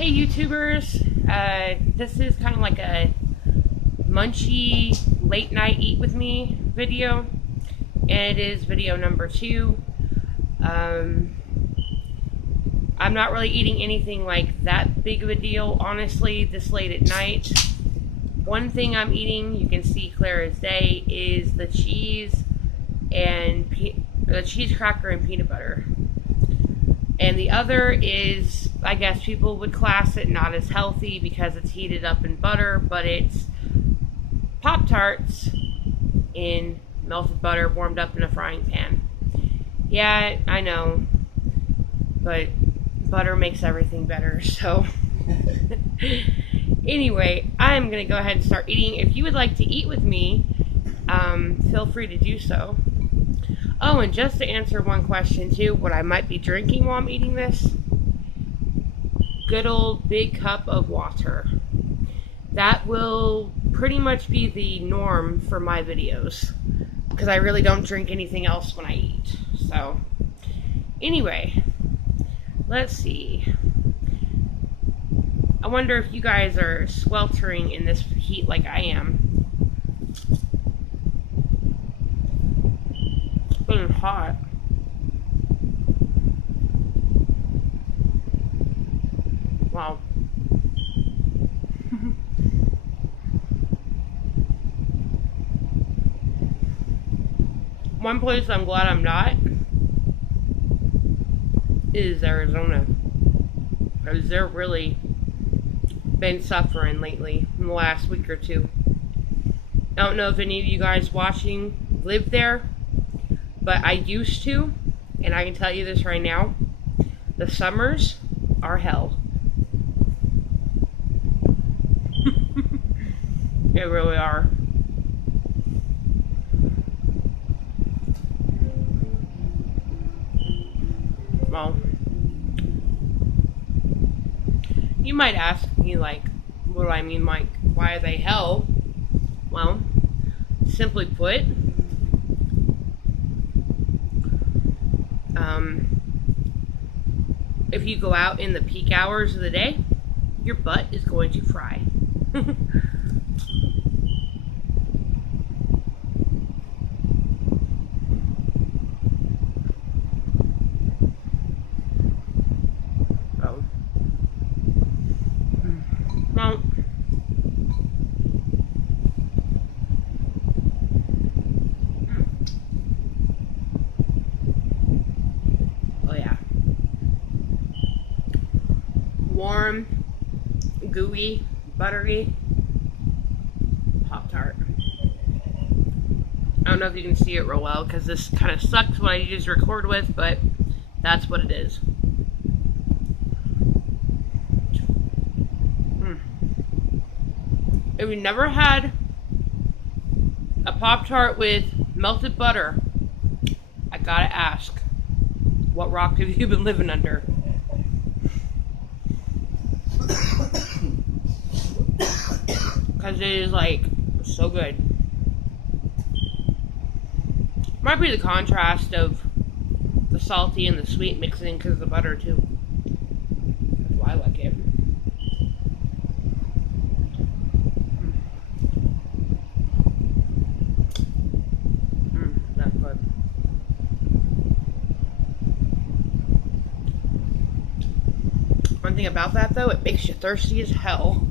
Hey YouTubers, this is kind of like a munchy late night eat with me video, and it is video number 2. I'm not really eating anything like that big of a deal, honestly, this late at night. One thing I'm eating, you can see clear as day, is the cheese and the cheese cracker and peanut butter. And the other is, I guess people would class it not as healthy because it's heated up in butter, but it's Pop-Tarts in melted butter warmed up in a frying pan. Yeah, I know, but butter makes everything better, so. Anyway, I'm going to go ahead and start eating. If you would like to eat with me, feel free to do so. Oh, and just to answer one question too, what I might be drinking while I'm eating this, good old big cup of water. That will pretty much be the norm for my videos, because I really don't drink anything else when I eat. So, anyway, let's see. I wonder if you guys are sweltering in this heat like I am. It's hot. Wow. One place I'm glad I'm not is Arizona, because they're really been suffering lately in the last week or two. I don't know if any of you guys watching live there, but I used to, and I can tell you this right now, the summers are hell. They really are. Well, you might ask me, like, what do I mean, like, why are they hell? Well, simply put, if you go out in the peak hours of the day, your butt is going to fry. Oh. Well, oh yeah. Warm, gooey, buttery Pop-Tart. I don't know if you can see it real well because this kind of sucks what I just record with, but that's what it is. If you never had a Pop-Tart with melted butter, I gotta ask, what rock have you been living under? Because it is, like, so good. Might be the contrast of the salty and the sweet mixing because of the butter, too. That's why I like it. That's good. One thing about that, though, it makes you thirsty as hell.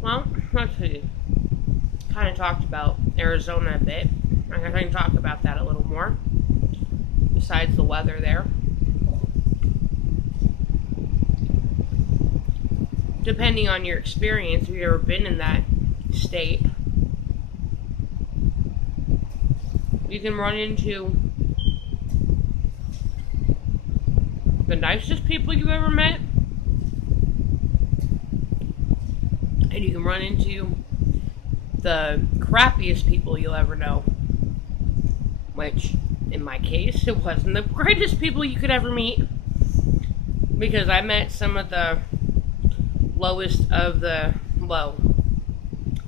Well, let's see. Kind of talked about Arizona a bit. I'm going to talk about that a little more, besides the weather there. Depending on your experience, if you've ever been in that state, you can run into the nicest people you've ever met, and you can run into the crappiest people you'll ever know, which in my case it wasn't the greatest people you could ever meet, because I met some of the lowest of the low.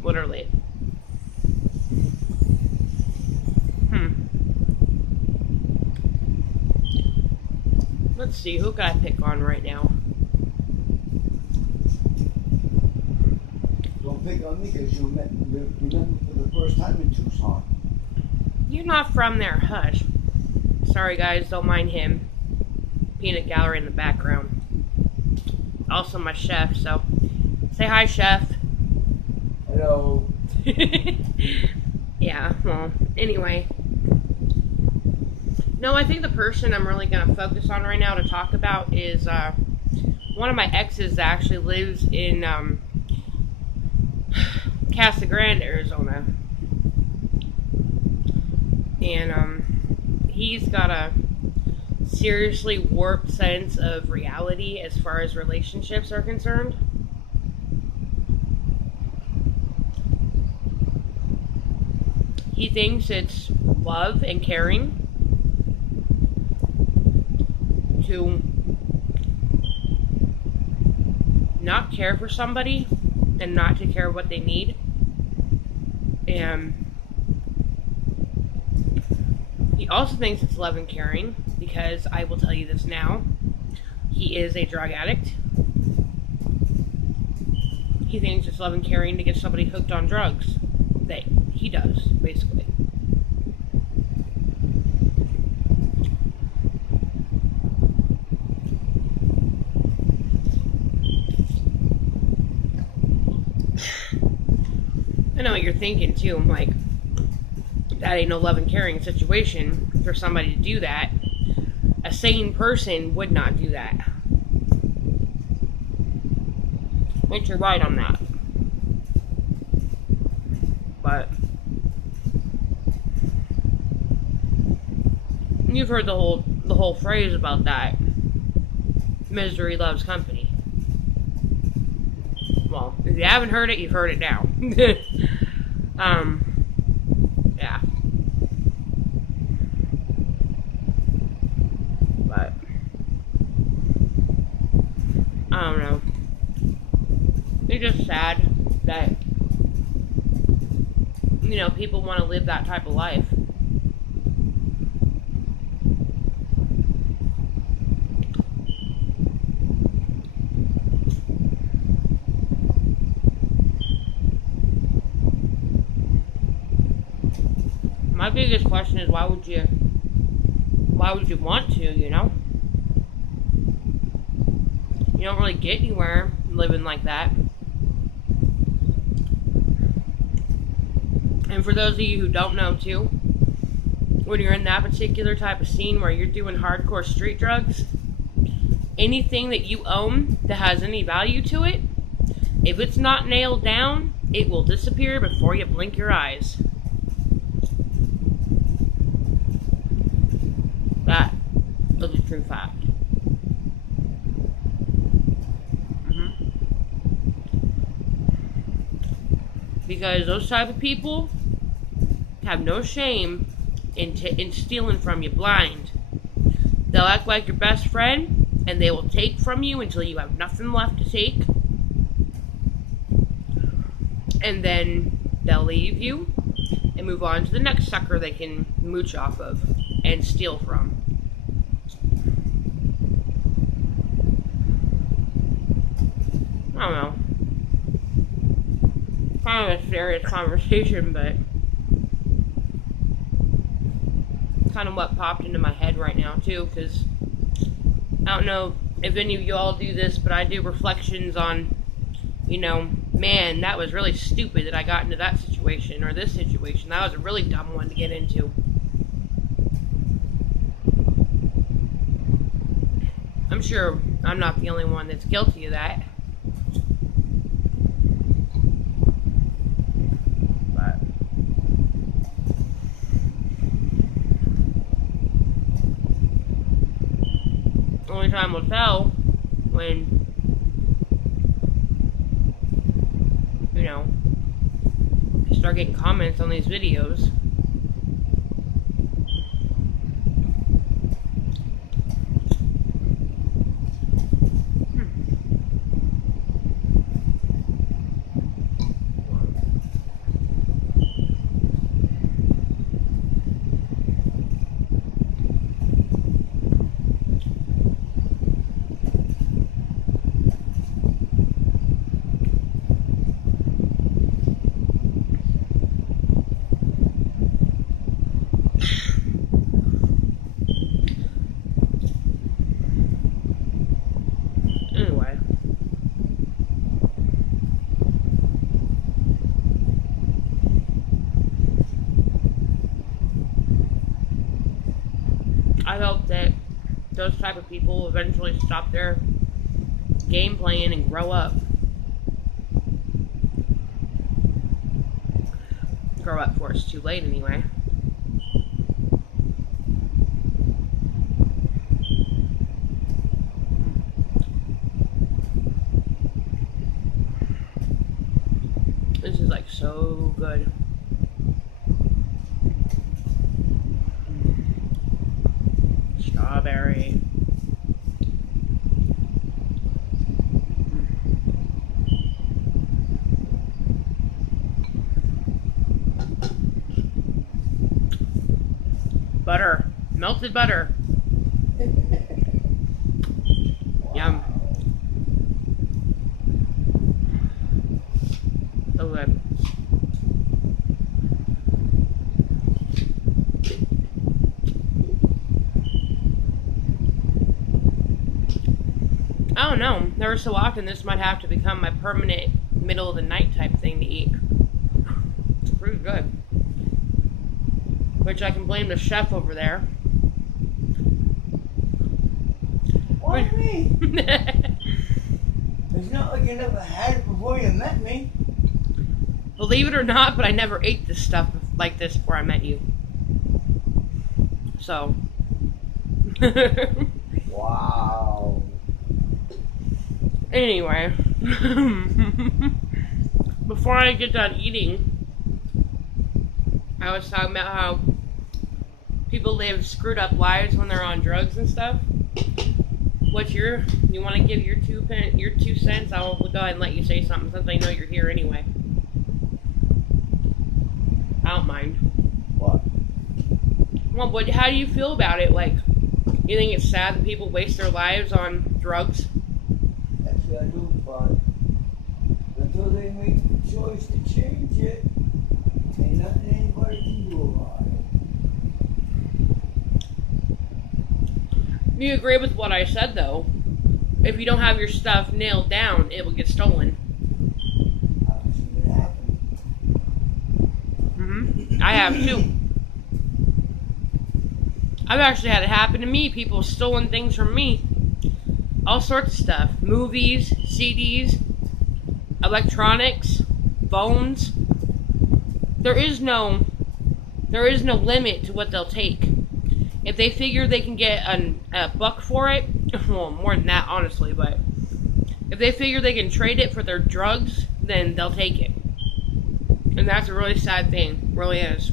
Literally. Let's see, who can I pick on right now? Don't pick on me because you met me for the first time in Tucson. You're not from there, hush. Sorry guys, don't mind him. Peanut gallery in the background. Also my chef, so say hi, chef. Hello. Yeah, well, anyway. No, I think the person I'm really going to focus on right now to talk about is one of my exes that actually lives in Casa Grande, Arizona. And he's got a seriously warped sense of reality as far as relationships are concerned. He thinks it's love and caring to not care for somebody and not to care what they need. And he also thinks it's love and caring because, I will tell you this now, he is a drug addict. He thinks it's love and caring to get somebody hooked on drugs. That he does, basically. I know what you're thinking too. I'm like, that ain't no love and caring situation for somebody to do that. A sane person would not do that. Which you're right on that. But you've heard the whole phrase about that. Misery loves company. Well, if you haven't heard it, you've heard it now. Yeah. But I don't know. It's just sad that, you know, people want to live that type of life. My biggest question is, why would you want to, you know? You don't really get anywhere living like that. And for those of you who don't know too, when you're in that particular type of scene where you're doing hardcore street drugs, anything that you own that has any value to it, if it's not nailed down, it will disappear before you blink your eyes. That is a true fact. Because those type of people have no shame in stealing from you blind. They'll act like your best friend, and they will take from you until you have nothing left to take. And then they'll leave you and move on to the next sucker they can mooch off of and steal from. I don't know. Kind of a serious conversation, but kind of what popped into my head right now too, because I don't know if any of you all do this, but I do reflections on, you know, man, that was really stupid that I got into that situation, or this situation. That was a really dumb one to get into. I'm sure I'm not the only one that's guilty of that. Only time will tell when, you know, I start getting comments on these videos. Anyway. I hope that those type of people eventually stop their game playing and grow up. Grow up before it's too late anyway. This is like so good. Strawberry. Butter. Melted butter. Yum. So good. I don't know. Ever so often, this might have to become my permanent middle of the night type thing to eat. It's pretty good. Which I can blame the chef over there. Why me? It's not like you never had it before you met me. Believe it or not, but I never ate this stuff like this before I met you. So. Wow. Anyway. Before I get done eating, I was talking about how people live screwed up lives when they're on drugs and stuff. What's you want to give your 2 cents? I'll go ahead and let you say something since I know you're here anyway. I don't mind. What? Well, but how do you feel about it? Like, you think it's sad that people waste their lives on drugs? Actually, I do, but until they make the choice to change it, ain't nothing anybody can do about it. Do you agree with what I said, though? If you don't have your stuff nailed down, it will get stolen. I've seen it happen. I have, too. I've actually had it happen to me. People stolen things from me. All sorts of stuff. Movies, CDs, electronics, phones. There is no limit to what they'll take. If they figure they can get a buck for it, well, more than that, honestly, but if they figure they can trade it for their drugs, then they'll take it. And that's a really sad thing. It really is.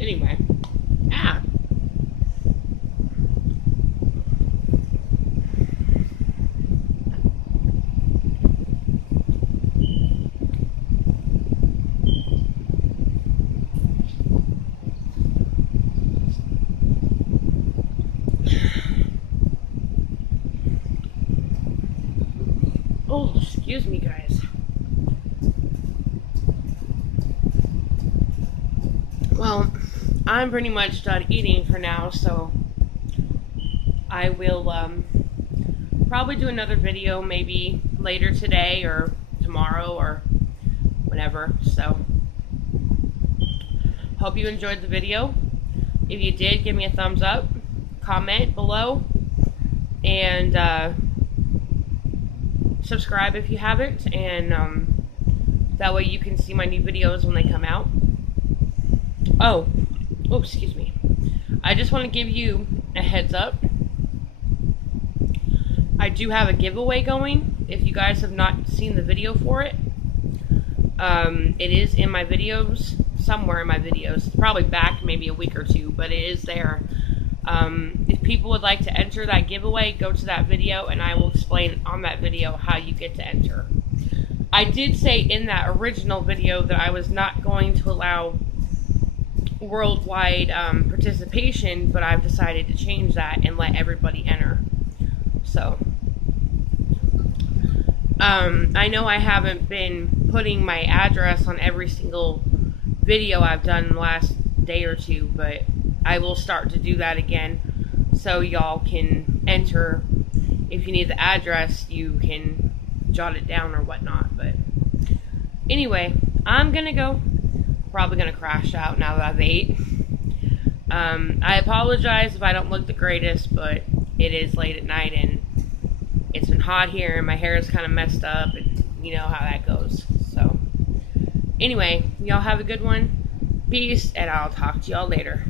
Anyway. Ah. Oh, excuse me, guys. Well, I'm pretty much done eating for now, so I will probably do another video maybe later today or tomorrow or whenever. So, hope you enjoyed the video. If you did, give me a thumbs up, comment below, and subscribe if you haven't, and that way you can see my new videos when they come out. Oh, excuse me. I just want to give you a heads up. I do have a giveaway going. If you guys have not seen the video for it, it is in my videos, somewhere in my videos. It's probably back maybe a week or two, but it is there. If people would like to enter that giveaway, go to that video and I will explain on that video how you get to enter. I did say in that original video that I was not going to allow worldwide participation, but I've decided to change that and let everybody enter. So, I know I haven't been putting my address on every single video I've done in the last day or two, but I will start to do that again, so y'all can enter. If you need the address, you can jot it down or whatnot. But anyway, I'm gonna go. Probably gonna crash out now that I've ate. I apologize if I don't look the greatest, but it is late at night and it's been hot here and my hair is kind of messed up, and you know how that goes. So anyway, y'all have a good one. Peace, and I'll talk to y'all later.